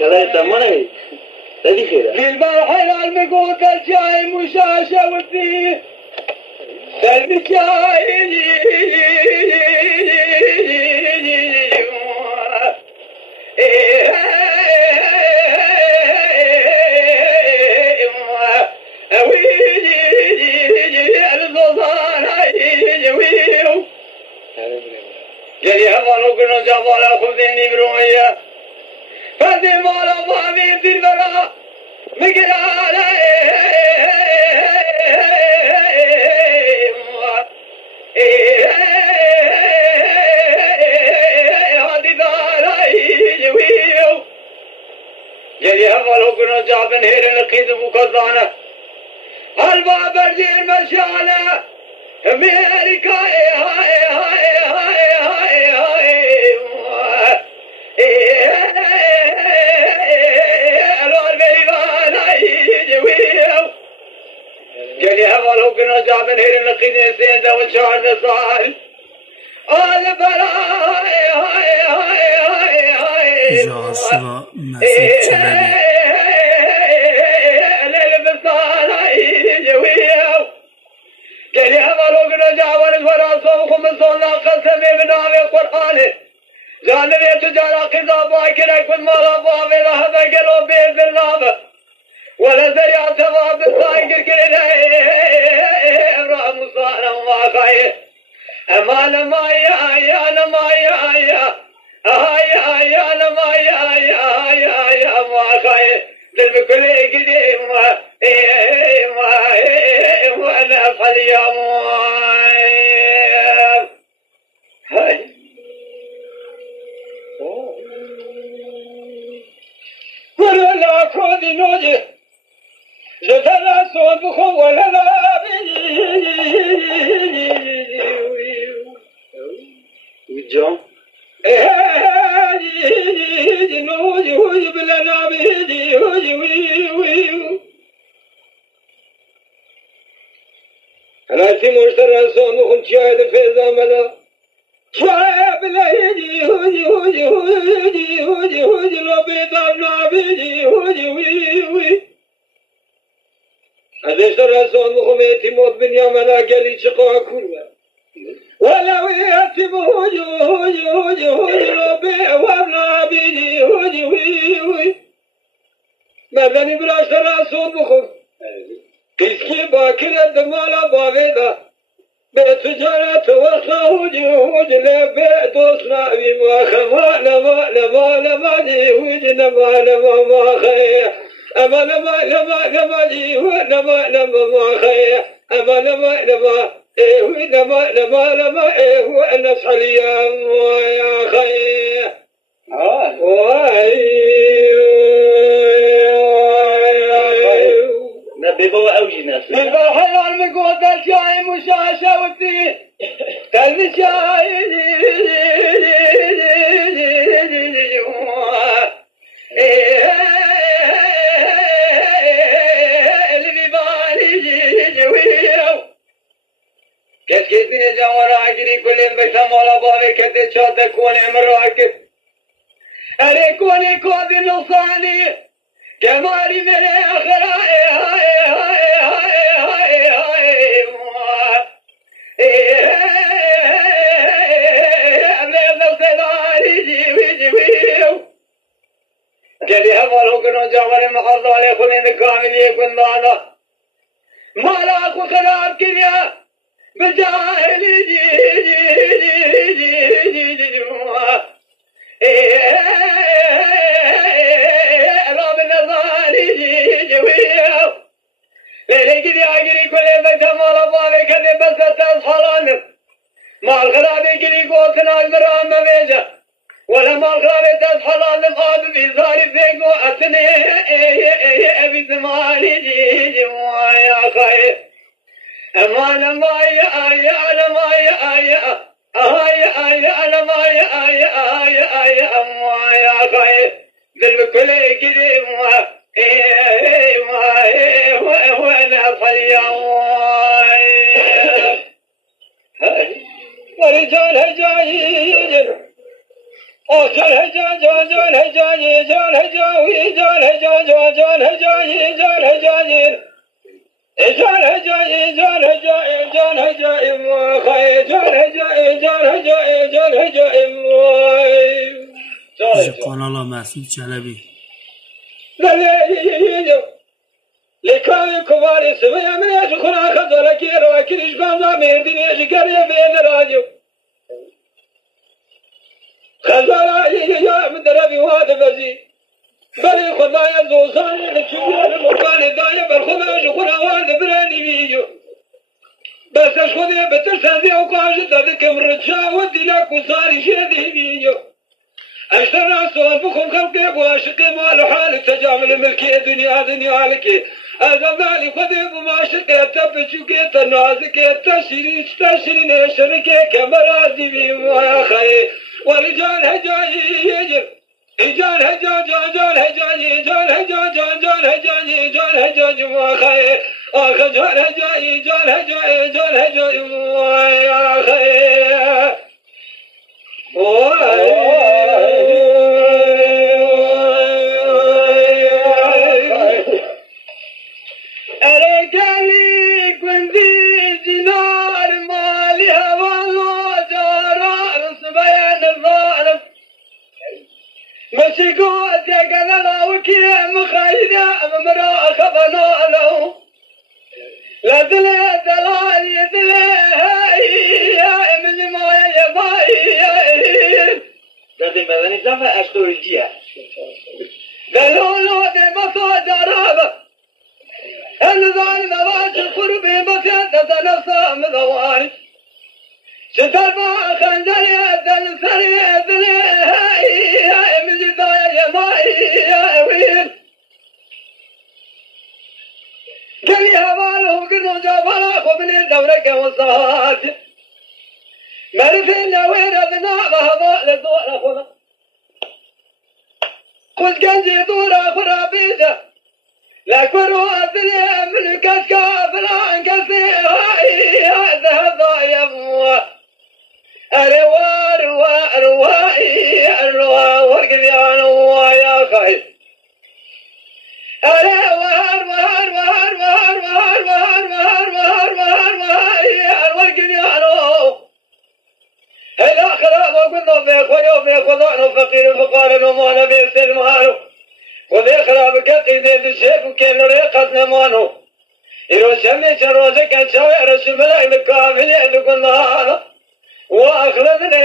كذا تمني تدي خير للمرحلة المقود الجاي مشاشة ودي المجاي جلي هذا نقول جبال خذني بروية فدي مالا ضامي الدربرة مقرالة هذي دارا يجويو جلي هذا نقول جابن هير نقيد بكذانة الباب الجير مشالة أمريكا جلي هذا لو كنا جابن هير نقيد سيدا وشهر صال جاسوا مسجد جلالي جلي هذا لو كنا جابن وراسهم خمسون قسم بنام القرآن جانب تجارة قضاء باكر كل ما باب هذا قالوا بيد الله ولا زي ثواب الصايق كده ابراهيم صار ما خير اما لما يا لما يا لما يا ما خير للكل كده ما انا فاليوم هاي ولا كودي نوجه جدنا صوت بخو ولا لا وجام نوجه وجه بلا نابي أنا في مشترى صوت بخو شاهد في زمنا شاهد بلا يجي هوجي لو بيضا نابي هوجي أدشتر صوت مخميتي موت بنيامنا قالي شقا كلها ولو يأتي هوجي ربي وابنا بيجي هوجي ماذا نبراشتر صوت مخم كيسكي باكر الدمالا باغيدا بتجارة وصلا هوجي لبي دوسنا بما خما لما دي هوجي لما خير أما لما جي لما ما خير أما لما هو النفس اليوم يا خير نبي بوا أوجي ناس البحر المقود الجاي مشاشة ودي المشاي كسكتني جوارا عجري كل بيتا مولا باري كده شاتا كوني مراكب أري كوني كودي نصاني كماري مري أخرى أبريد نصداري جيوي جلي هفالو كنو جواري محضالي خلين كامل يكون دانا مالا أخو خراب كريا بجاهلي رب النظاري جويو ليلي كدي عجري كل بيتا مالا بالي كدي بس تزحلان مع الخرابي كدي قوتنا المرام مبيجا ولا مع الخرابي تزحلان قاد بيزاري فيقو أتني أبي زمالي يا خير أما لما يا خير ذل بكل كذي وانا فاليوم ورجال هجايين جان هجا جان هجايين جان هجاوي جان هجا جان هجايين جان هجايين جان هجايين جان هجايين جان هجايين خي جان هجايين جان هجايين جان هجايين Kanala Mesut Çelebi. لكان كبار سويا من أجخنا خذ لك راكن إشقام ميردين إشقار يبين راجو خذ يا من دربي وهذا بزي بل خذ يزوزان لكيان المكان دايا بل خذ أجخنا وهذا براني بيجو بس أشخذ بترسل وقاش ذلك مرجع ودي لك وصار شيء بيجو أشترى صوفكم خلقك واشق مال حالك تجامل ملكي دنيا لك هذا ذلك خذيب ما شكيت بشكيت النازك تشرين شركي كمرازي بيمو يا خي ورجال هجاي يجر رجال هجاج جال هجاي جال هجاج جال هجاي جال هجاج ما خي آخ جال هجاي جال هجاي جال هجاي يا خي مسكوت يا قلنا وكيا مخيدة ممرا خبنا له لا دلي دلال يدلي يا من ما يا باي دادي مدني زفا أشتوريجيا دلولو دي مصادرابة الظالم واجه قربي مكان تتنصى مذواري ستربا خنجر يدل سري يدلي يا من جدايا يا ماي يا ويل قلي هباله قلوا جابالا خبني دورك وصاك مرفين لوين ابناء بهضاء للضوء لخنا خذ قنجي دورا خرابيجة لا كروا الدنيا من كسكا فلان كسي ذهب يا ابوه أروار ورقبيان يا خي أروار ورقبيان هلا خراب وقلنا بيخ وضعنا فقير فقال وما نبي سلمانو وذي خراب كقيدي الشيخ وكين ريقت نمانو إلو شمي شروزك الشوائر الشملاء الكامل اللي قلنا هذا وأخلدني